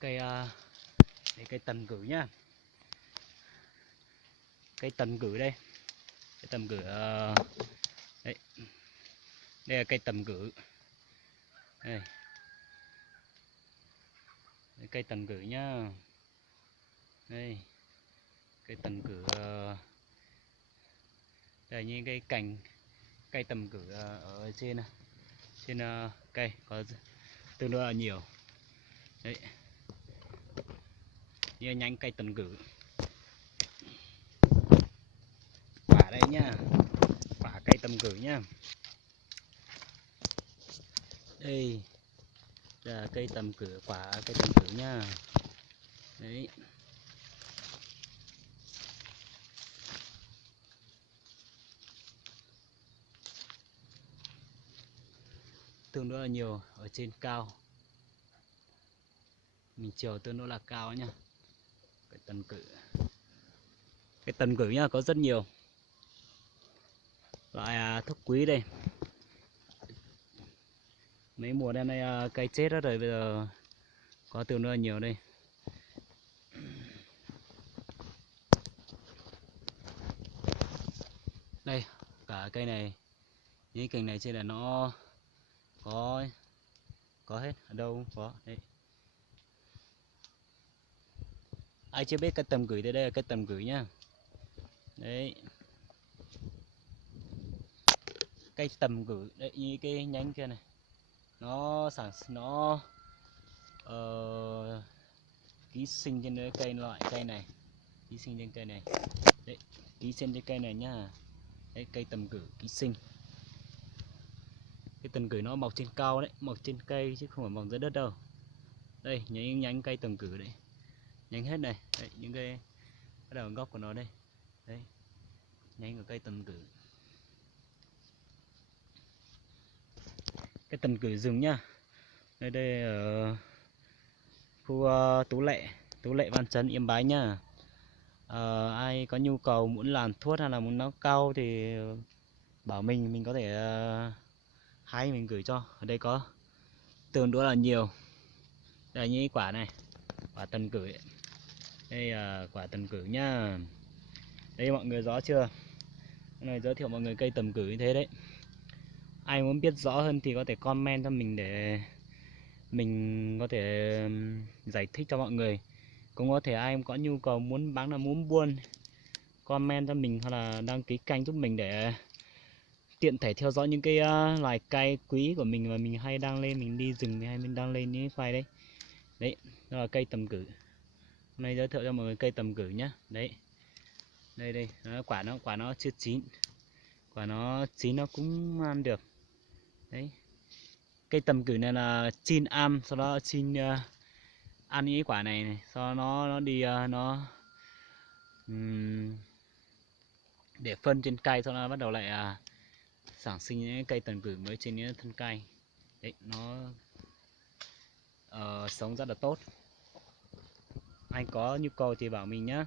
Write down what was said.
cây cây tần cử nhá. Cây tần cử đây, cây tần cử đấy. Đây là cây tần cử đây. Cây tần cử nhá. Đây cây tần cử đây, như cái cành cây tần cử ở trên cây có tương đối là nhiều đấy, như nhánh cây tần cử. Quả đây nhá, quả cây tần cử nhá. Đây là cây tần cử, quả cây tần cử nhá. Đấy, tương đối là nhiều ở trên cao, mình chiều tương đối là cao nhá. Cái tần cử, cái tần cử nhá, có rất nhiều loại thuốc quý đây. Mấy mùa đêm nay cây chết hết rồi, bây giờ có tương đối là nhiều đây. Đây cả cây này, những cành này trên là nó có hết, ở đâu cũng có đấy. Ai chưa biết cây tần cử thì đây là cây tần cử nhá. Đấy, cây tần cử đấy, như cái nhánh kia này, nó ký sinh trên cái cây, loại cây này ký sinh trên cây này đấy, ký sinh trên cây này nhá. Đấy, cây tần cử ký sinh. Cái tần cử nó mọc trên cao đấy, mọc trên cây chứ không phải mọc dưới đất đâu. Đây những nhánh cây tần cử đấy, nhánh hết này đấy, những cái bắt đầu gốc của nó đây. Đấy, nhánh của cây tần cử. Cái tần cử rừng nhá. Đây ở khu Tú Lệ Văn Chấn Yên Bái nhá. Ai có nhu cầu muốn làm thuốc hay là muốn nấu cau thì bảo mình có thể hái mình gửi cho. Ở đây có tương đối là nhiều. Đây như quả này, quả tần cử ấy. Đây là quả tần cử nhá. Đây mọi người rõ chưa? Cái này giới thiệu mọi người cây tần cử như thế đấy. Ai muốn biết rõ hơn thì có thể comment cho mình để mình có thể giải thích cho mọi người. Cũng có thể ai có nhu cầu muốn bán là muốn buôn, comment cho mình hoặc là đăng ký kênh giúp mình để tiện thể theo dõi những cái loài cây quý của mình mà mình hay đăng lên. Mình đi rừng thì hay mình đăng lên những file đấy. Đấy, đó là cây tần cử. Hôm nay giới thiệu cho mọi người cây tần cử nhá. Đấy, đây quả nó chưa chín, quả nó chín nó cũng ăn được. Đấy, cây tần cử này là chin am, sau đó chin ăn những quả này, sau đó nó đi để phân trên cây, sau đó bắt đầu lại sản sinh những cây tần cử mới trên những thân cây. Đấy, nó sống rất là tốt. Anh có nhu cầu thì bảo mình nhé.